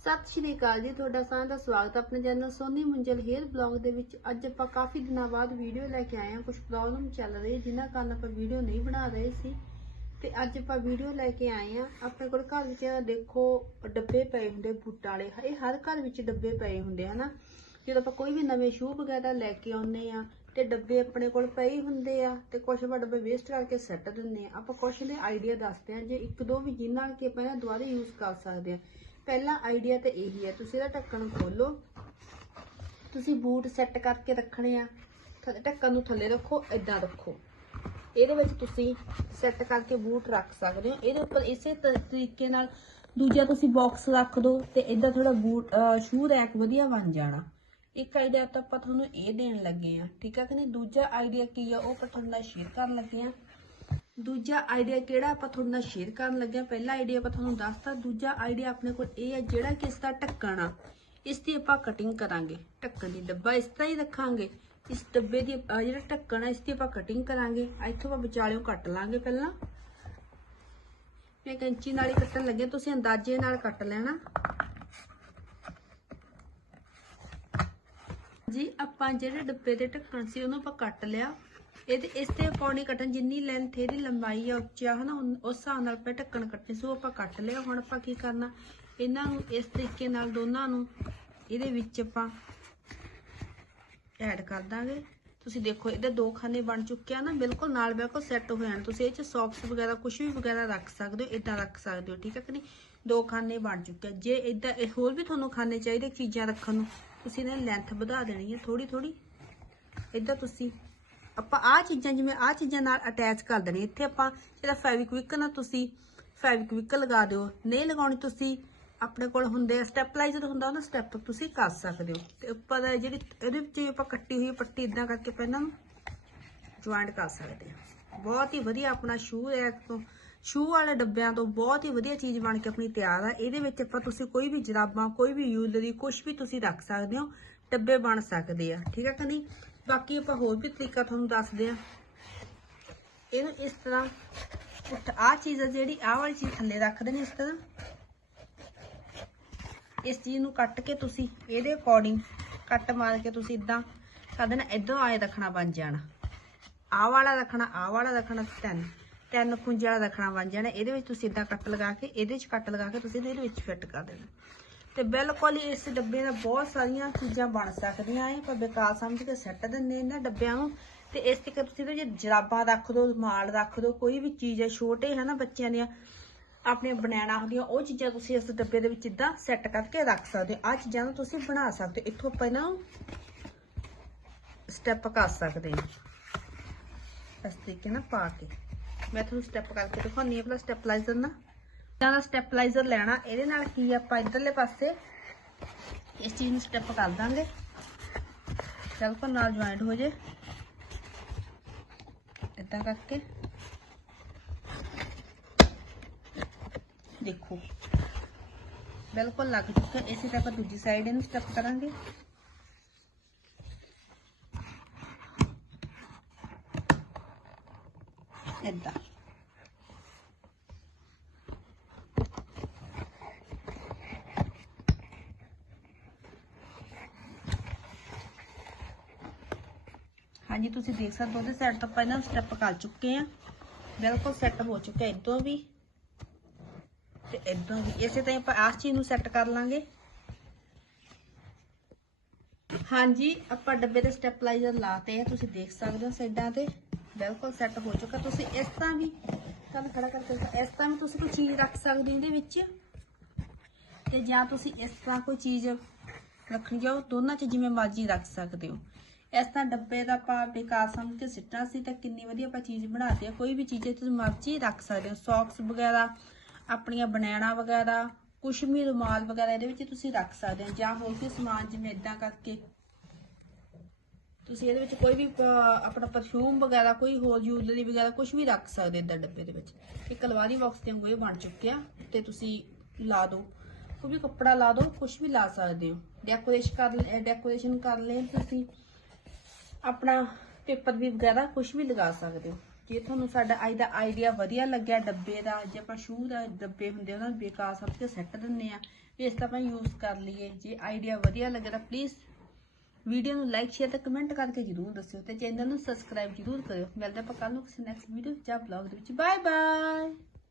ਸਤਿ ਸ਼੍ਰੀ ਅਕਾਲ ਜੀ, ਤੁਹਾਡਾ ਸਾਰਿਆਂ ਦਾ ਸਵਾਗਤ ਹੈ ਆਪਣੇ channel Soni Munjal hair blog ਦੇ ਵਿੱਚ। ਅੱਜ ਆਪਾਂ ਕਾਫੀ ਦਿਨਾਂ ਬਾਅਦ ਵੀਡੀਓ ਲੈ ਕੇ ਆਏ ਹਾਂ ਕੁਝ ਪ੍ਰੋਬਲਮ ਚੱਲ ਰਹੀ ਹੈ ਜਿਨ੍ਹਾਂ ਕਾਰਨ ਆਪਾਂ ਵੀਡੀਓ ਨਹੀਂ ਬਣਾ ਰਹੇ ਸੀ। ਤੇ ਅੱਜ ਆਪਾਂ ਵੀਡੀਓ ਲੈ ਕੇ ਆਏ ਹਾਂ, ਆਪਣੇ ਕੋਲ ਘਰ ਵਿੱਚ ਦੇਖੋ, ਡੱਬੇ ਪਏ ਹੁੰਦੇ ਬੂਟਾਂ ਵਾਲੇ, ਇਹ ਹਰ ਘਰ ਵਿੱਚ ਡੱਬੇ ਪਏ ਹੁੰਦੇ, ਹਨਾ? ਜਦੋਂ ਆਪਾਂ ਕੋਈ ਵੀ ਨਵੇਂ ਸ਼ੂ ਵਗੈਰਾ ਲੈ ਕੇ ਆਉਂਦੇ ਆ ਤੇ ਡੱਬੇ ਆਪਣੇ ਕੋਲ ਪਏ ਹੀ ਹੁੰਦੇ ਆ, ਤੇ ਕੁਝ ਆਪਾਂ ਡੱਬੇ ਵੇਸਟ ਕਰਕੇ ਸੱਟ ਦਿੰਦੇ ਆ ਆਪਾਂ ਕੁਝ ਦੇ ਆਈਡੀਆ ਦੱਸਦੇ ਆ ਜੇ ਇੱਕ ਦੋ ਵੀ ਜਿਨ੍ਹਾਂ ਕਿ ਆਪਾਂ ਇਹਨਾਂ ਦੁਬਾਰਾ ਯੂਜ਼ ਕਰ ਸਕਦੇ ਆ ਪਹਿਲਾ ਆਈਡੀਆ ਤੇ ਇਹੀ ਹੈ, ਤੁਸੀਂ ਇਹਦਾ ਢੱਕਣ ਖੋਲੋ। ਤੁਸੀਂ ਬੂਟ ਸੈੱਟ ਕਰਕੇ ਰੱਖਣੇ ਆ। ਥੱਲੇ, ਢੱਕਣ ਨੂੰ ਥੱਲੇ ਰੱਖੋ ਇਦਾਂ ਰੱਖੋ। ਇਹਦੇ ਵਿੱਚ ਤੁਸੀਂ ਸੈੱਟ ਕਰਕੇ ਬੂਟ ਰੱਖ ਸਕਦੇ ਹੋ। ਇਹਦੇ ਉੱਪਰ ਇਸੇ ਤ- ਤਰੀਕੇ ਨਾਲ ਦੂਜਾ ਤੁਸੀਂ ਬਾਕਸ ਰੱਖ ਦਿਓ ਤੇ ਇਦਾਂ ਥੋੜਾ ਬੂਟ ਸ਼ੂ ਰੈਕ ਵਧੀਆ ਬਣ ਜਾਣਾ। ਇੱਕ ਆਈਡੀਆ ਤਾਂ ਆਪਾਂ ਤੁਹਾਨੂੰ ਇਹ ਦੇਣ ਲੱਗੇ ਆ, ਠੀਕ ਆ ਕਿ ਨਹੀਂ? ਦੂਜਾ ਆਈਡੀਆ ਕੀ ਆ? ਉਹ ਆਪਾਂ ਤੁਹਾਡੇ ਸ਼ੇਅਰ ਕਰਨ ਲੱਗੇ ਆ। ਦੂਜਾ ਆਈਡੀਆ ਕਿਹੜਾ ਆਪਾਂ ਤੁਹਾਡੇ ਨਾਲ ਸ਼ੇਅਰ ਕਰਨ ਲੱਗੇ ਪਹਿਲਾ ਆਈਡੀਆ ਆਪਾਂ ਤੁਹਾਨੂੰ ਦੱਸਤਾ, ਦੂਜਾ ਆਈਡੀਆ ਆਪਣੇ ਕੋਲ ਇਹ ਹੈ ਜਿਹੜਾ ਕਿ ਇਸ ਦਾ ਢੱਕਣ ਆ। ਇਸ ਦੀ ਆਪਾਂ ਕਟਿੰਗ ਕਰਾਂਗੇ। ਢੱਕਣ ਦੀ ਡੱਬਾ ਇਸ ਤਰ੍ਹਾਂ ਹੀ ਰੱਖਾਂਗੇ। ਇਸ ਡੱਬੇ ਦੀ ਜਿਹੜਾ ਢੱਕਣ ਆ, ਇਸ ਦੀ ਆਪਾਂ ਕਟਿੰਗ ਕਰਾਂਗੇ। ਇੱਥੋਂ ਆਪਾਂ ਵਿਚਾਲਿਓਂ ਕੱਟ ਲਾਂਗੇ ਪਹਿਲਾਂ। ਮੈਂ ਕੈਂਚੀ ਨਾਲ ਹੀ ਕੱਟਣ ਲੱਗੇ ਤੁਸੀਂ ਅੰਦਾਜ਼ੇ ਨਾਲ ਕੱਟ ਲੈਣਾ। ਜੀ, ਆਪਾਂ ਜਿਹੜੇ ਡੱਬੇ ਦੇ ਢੱਕਣ ਸੀ, ਉਹਨੂੰ ਆਪਾਂ ਕੱਟ ਲਿਆ। ਇਹਦੇ, ਇਸ ਤੇ ਅਕੋਰਡਿੰਗ ਕੱਟਣ ਜਿੰਨੀ ਲੈਂਥ ਇਹਦੀ ਲੰਬਾਈ ਆ, ਉੱਚਾ ਹਨਾ, ਉਨ- ਉਸ ਹਿਸਾਬ ਨਾਲ ਆਪਾਂ ਢੱਕਣ ਕੱਟੇ ਸੋ ਆਪਾਂ ਕੱਟ ਲਿਆ। ਹੁਣ ਆਪਾਂ ਕੀ ਕਰਨਾ, ਇਹਨਾਂ ਨੂੰ ਇਸ ਤਰੀਕੇ ਨਾਲ ਦੋਨਾਂ ਨੂੰ ਇਹਦੇ ਵਿੱਚ ਆਪਾਂ ਐਡ ਕਰ ਦਾਂਗੇ। ਤੁਸੀਂ ਦੇਖੋ, ਇਹਦੇ ਦੋ ਖਾਨੇ ਬਣ ਚੁੱਕੇ ਆ ਨਾ, ਬਿਲਕੁਲ ਨਾਲ ਬਿਲਕੁਲ ਸੈੱਟ ਹੋ ਜਾਣ। ਤੁਸੀਂ ਇਹ ਚ ਸੌਕਸ ਵਗੈਰਾ ਕੁਝ ਵੀ ਵਗੈਰਾ ਰੱਖ ਸਕਦੇ ਹੋ ਇਦਾਂ ਰੱਖ ਸਕਦੇ ਹੋ, ਠੀਕ ਹੈ ਕਿ ਨਹੀਂ? ਦੋ ਖਾਨੇ ਬਣ ਚੁੱਕੇ ਆ। ਜੇ ਇਦਾਂ ਹੋਰ ਵੀ ਤੁਹਾਨੂੰ ਖਾਨੇ ਚਾਹੀਦੇ ਚੀਜ਼ਾਂ ਰੱਖਣ ਨੂੰ, ਤੁਸੀਂ ਇਹਨਾਂ ਲੈਂਥ ਵਧਾ ਦੇਣੀ ਹੈ ਥੋੜੀ ਥੋੜੀ ਇਦਾਂ ਤੁਸੀਂ ਆਪਾਂ ਆ ਚੀਜ਼ਾਂ ਜਿਵੇਂ ਆ ਚੀਜ਼ਾਂ ਨਾਲ ਅਟੈਚ ਕਰ ਦੇਣੀ ਇੱਥੇ ਆਪਾਂ ਜਿਹੜਾ ਫੈਵਿਕਵਿਕ ਨਾਲ ਤੁਸੀਂ ਫੈਵਿਕਵਿਕ ਲਗਾ ਦਿਓ। ਨਹੀਂ ਲਗਾਉਣੀ ਤੁਸੀਂ, ਆਪਣੇ ਕੋਲ ਹੁੰਦੇ ਆ ਸਟੈਪਲਾਈਜ਼ਰ ਹੁੰਦਾ ਉਹਨਾਂ ਸਟੈਪ ਤੁਸੀਂ ਕਰ ਸਕਦੇ ਹੋ। ਤੇ ਉੱਪਰ ਜਿਹੜੀ, ਇਹਦੇ ਵਿੱਚ ਆਪਾਂ ਕੱਟੀ ਹੋਈ ਪੱਟੀ ਇਦਾਂ ਕਰਕੇ ਪਹਿਲਾਂ ਨੂੰ ਜੁਆਇੰਟ ਕਰ ਸਕਦੇ ਹਾਂ। ਬਹੁਤ ਹੀ ਵਧੀਆ ਆਪਣਾ ਸ਼ੂ ਰੈਕ ਤੋਂ ਸ਼ੂ ਵਾਲੇ ਡੱਬਿਆਂ ਤੋਂ ਬਹੁਤ ਹੀ ਵਧੀਆ ਚੀਜ਼ ਬਣ ਕੇ ਆਪਣੀ ਤਿਆਰ ਆ। ਇਹਦੇ ਵਿੱਚ ਆਪਾਂ ਤੁਸੀਂ ਕੋਈ ਵੀ ਜਰਾਬਾਂ, ਕੋਈ ਵੀ ਯੂਲਰੀ ਕੁਝ ਵੀ ਤੁਸੀਂ ਰੱਖ ਸਕਦੇ ਹੋ, ਡੱਬੇ ਬਣ ਸਕਦੇ ਆ। ਠੀਕ ਹੈ ਕਿ ਬਾਕੀ ਆਪਾਂ ਹੋਰ ਵੀ ਤਰੀਕਾ ਤੁਹਾਨੂੰ ਦੱਸਦੇ ਆ ਇਹਨੂੰ ਇਸ ਤਰ੍ਹਾਂ ਉੱਠ ਆ ਚੀਜ਼ ਜਿਹੜੀ, ਆਹ ਵਾਲੀ ਚੀਜ਼ ਥੱਲੇ ਰੱਖ ਦੇਣੀ ਇਸ ਤਰ੍ਹਾਂ। ਇਸ ਚੀਜ਼ ਨੂੰ ਕੱਟ ਕੇ ਤੁਸੀਂ ਇਹਦੇ ਅਕੋਰਡਿੰਗ ਕੱਟ ਮਾਰ ਕੇ ਤੁਸੀਂ ਇਦਾਂ ਕਰ ਦੇਣਾ ਇਧਰੋਂ ਆਏ ਰੱਖਣਾ ਬਣ ਜਾਣਾ। ਆਹ ਵਾਲਾ ਰੱਖਣਾ, ਆਹ ਵਾਲਾ ਰੱਖਣਾ, ਤਿੰਨ ਤਿੰਨ ਖੁੰਝੇ ਵਾਲਾ ਰੱਖਣਾ ਬਣ ਜਾਣਾ। ਇਹਦੇ ਵਿੱਚ ਤੁਸੀਂ ਇਦਾਂ ਕੱਟ ਲਗਾ ਕੇ, ਇਹਦੇ ਵਿੱਚ ਕੱਟ ਲਗਾ ਕੇ ਤੁਸੀਂ ਇਹਦੇ ਵਿੱਚ ਫਿੱਟ ਕਰ ਦੇਣਾ। ਤੇ ਬਿਲਕੁਲ ਹੀ ਇਸ ਡੱਬੇ ਨਾਲ ਬਹੁਤ ਸਾਰੀਆਂ ਚੀਜ਼ਾਂ ਬਣ ਸਕਦੀਆਂ ਐ ਪਰ ਬੇਕਾਰ ਸਮਝ ਕੇ ਸੱਟ ਦਿੰਦੇ ਇਹਨਾਂ ਡੱਬਿਆਂ ਨੂੰ। ਤੇ ਇਸ ਤੇ ਤੁਸੀਂ ਜੇ ਜਰਾਬਾਂ ਰੱਖ ਦਿਓ ਮਾਲ ਰੱਖ ਦਿਓ ਕੋਈ ਵੀ ਚੀਜ਼ ਹੈ, ਛੋਟੇ ਹੈ ਨਾ ਬੱਚਿਆਂ ਦੀਆਂ ਆਪਣੇ ਬਣਾਣਾ ਹੁੰਦੀਆਂ, ਉਹ ਚੀਜ਼ਾਂ ਤੁਸੀਂ ਇਸ ਡੱਬੇ ਦੇ ਵਿੱਚ ਇਦਾਂ ਸੈੱਟ ਕਰਕੇ ਰੱਖ ਸਕਦੇ ਹੋ। ਆ ਚੀਜ਼ਾਂ ਨੂੰ ਤੁਸੀਂ ਬਣਾ ਸਕਦੇ ਹੋ। ਇੱਥੋਂ ਆਪਾਂ ਨਾ ਸਟੈਪ ਕਰ ਸਕਦੇ ਹਾਂ। ਇਸ ਤਰੀਕੇ ਨਾਲ ਪਾ ਕੇ। ਮੈਂ ਤੁਹਾਨੂੰ ਸਟੈਪ ਕਰਕੇ ਦਿਖਾਉਣੀ ਹੈ। ਪਹਿਲਾਂ ਸਟੈਪਲਾਈਜ਼ਰ ਨਾਲ ਦਾ ਸਟੈਪਲਾਈਜ਼ਰ ਲੈਣਾ। ਇਹਦੇ ਨਾਲ ਕੀ ਆਪਾਂ ਇਧਰਲੇ ਪਾਸੇ ਇਸ ਚੀਜ਼ ਨੂੰ ਸਟੈਪ ਕਰ ਦਾਂਗੇ। ਬਿਲਕੁਲ ਨਾਲ ਜੁਆਇੰਟ ਹੋ ਜੇ। ਇਦਾਂ ਕਰਕੇ। ਦੇਖੋ, ਬਿਲਕੁਲ ਲੱਗ ਚੁੱਕਾ ਇਸੇ ਤਰ੍ਹਾਂ ਆਪਾਂ ਦੂਜੀ ਸਾਈਡ ਇਹਨੂੰ ਸਟੈਪ ਕਰਾਂਗੇ। ਏਦਾਂ। ਹਾਂਜੀ, ਤੁਸੀਂ ਦੇਖ ਸਕਦੇ ਹੋ, ਉਹਦੇ ਸਾਈਡ ਤੋਂ ਆਪਾਂ ਇਹਨਾਂ ਸਟੈਪ ਕਰ ਚੁੱਕੇ ਆ ਬਿਲਕੁਲ ਸੈੱਟ ਹੋ ਚੁੱਕਾ ਇਦੋਂ ਵੀ। ਤੇ ਇਦੋਂ ਵੀ। ਇਸੇ ਤਰ੍ਹਾਂ ਆਪਾਂ ਆਹ ਚੀਜ਼ ਨੂੰ ਸੈੱਟ ਕਰ ਲਾਂਗੇ। ਹਾਂਜੀ, ਆਪਾਂ ਡੱਬੇ ਦੇ ਸਟੈਪਲਾਈਜ਼ਰ ਲਾਤੇ ਆ, ਤੁਸੀਂ ਦੇਖ ਸਕਦੇ ਹੋ ਸਾਈਡਾਂ ਤੇ। ਬਿਲਕੁਲ ਸੈੱਟ ਹੋ ਚੁੱਕਾ। ਤੁਸੀਂ ਇਸ ਤਰ੍ਹਾਂ ਵੀ ਤੁਹਾਨੂੰ ਖੜਾ ਕਰਕੇ ਇਸ ਤਰ੍ਹਾਂ ਵੀ ਤੁਸੀਂ ਕੋਈ ਚੀਜ਼ ਰੱਖ ਸਕਦੇ ਹੋ ਇਹਦੇ ਵਿੱਚ। ਤੇ ਜਾਂ ਤੁਸੀਂ ਇਸ ਤਰ੍ਹਾਂ ਕੋਈ ਚੀਜ਼ ਰੱਖਣੀ ਜਾਓ ਦੋਨਾਂ ਚ ਜਿਵੇਂ ਮਰਜ਼ੀ ਰੱਖ ਸਕਦੇ ਹੋ। ਇਸ ਤਰ੍ਹਾਂ ਡੱਬੇ ਦਾ ਆਪਾਂ ਬੇਕਾਰ ਸਮਝ ਕੇ ਸਿੱਟਣਾ ਸੀ ਤਾਂ ਕਿੰਨੀ ਵਧੀਆ ਆਪਾਂ ਚੀਜ਼ ਬਣਾਤੀ ਆ। ਕੋਈ ਵੀ ਚੀਜ਼ ਤੁਸੀਂ ਮਰਜ਼ੀ ਰੱਖ ਸਕਦੇ ਹੋ। ਸੌਕਸ ਵਗੈਰਾ, ਆਪਣੀਆਂ ਬਨੈਣਾ ਵਗੈਰਾ, ਕੁਛ ਵੀ ਰੁਮਾਲ ਵਗੈਰਾ ਇਹਦੇ ਵਿੱਚ ਤੁਸੀਂ ਰੱਖ ਸਕਦੇ ਹੋ। ਜਾਂ ਹੋਰ ਵੀ ਸਮਾਨ ਜਿਵੇਂ ਇਦਾਂ ਕਰਕੇ ਤੁਸੀਂ ਇਹਦੇ ਵਿੱਚ ਕੋਈ ਵੀ ਆਪਣਾ ਪਰਫਿਊਮ ਵਗੈਰਾ, ਕੋਈ ਹੋਰ ਜੂਲਰੀ ਵਗੈਰਾ ਕੁਝ ਵੀ ਰੱਖ ਸਕਦੇ ਇਦਾਂ ਡੱਬੇ ਦੇ ਵਿੱਚ। ਇਹ ਕਲਵਾਰੀ ਬਾਕਸ ਤੇ ਵਾਂਗੂ ਇਹ ਬਣ ਚੁੱਕਿਆ ਤੇ ਤੁਸੀਂ ਲਾ ਦਿਓ। ਕੋਈ ਵੀ ਕੱਪੜਾ ਲਾ ਦਿਓ ਕੁਝ ਵੀ ਲਾ ਸਕਦੇ ਹੋ। ਡੈਕੋਰੇਸ਼ਨ ਕਰ ਡੈਕੋਰੇਸ਼ਨ ਕਰ ਲੈ ਤੁਸੀਂ। ਆਪਣਾ ਪੇਪਰ ਵੀ ਵਗੈਰਾ ਕੁਝ ਵੀ ਲਗਾ ਸਕਦੇ ਹੋ। ਜੇ ਤੁਹਾਨੂੰ ਸਾਡਾ ਅੱਜ ਦਾ ਆਈਡੀਆ ਵਧੀਆ ਲੱਗਿਆ, ਡੱਬੇ ਦਾ, ਜੇ ਆਪਾਂ ਸ਼ੂ ਦਾ ਡੱਬੇ ਹੁੰਦੇ ਉਹਨਾਂ ਨੂੰ ਬੇਕਾਰ ਸਭ ਤੇ ਸੈੱਟ ਦਿੰਨੇ ਆ, ਵੀ ਇਸ ਤਾਂ ਆਪਾਂ ਯੂਜ਼ ਕਰ ਲਈਏ। ਜੇ ਆਈਡੀਆ ਵਧੀਆ ਲੱਗੇ ਤਾਂ ਪਲੀਜ਼ ਵੀਡੀਓ ਨੂੰ ਲਾਈਕ ਸ਼ੇਅਰ ਤੇ ਕਮੈਂਟ ਕਰਕੇ ਜਰੂਰ ਦੱਸਿਓ ਤੇ ਚੈਨਲ ਨੂੰ ਸਬਸਕ੍ਰਾਈਬ ਜਰੂਰ ਕਰਿਓ। ਮਿਲਦੇ ਆਪਾਂ ਕੱਲ ਨੂੰ ਕਿਸੇ ਨੈਕਸਟ ਵੀਡੀਓ ਜਾਂ ਬਲੌਗ ਦੇ ਵਿੱਚ। Bye bye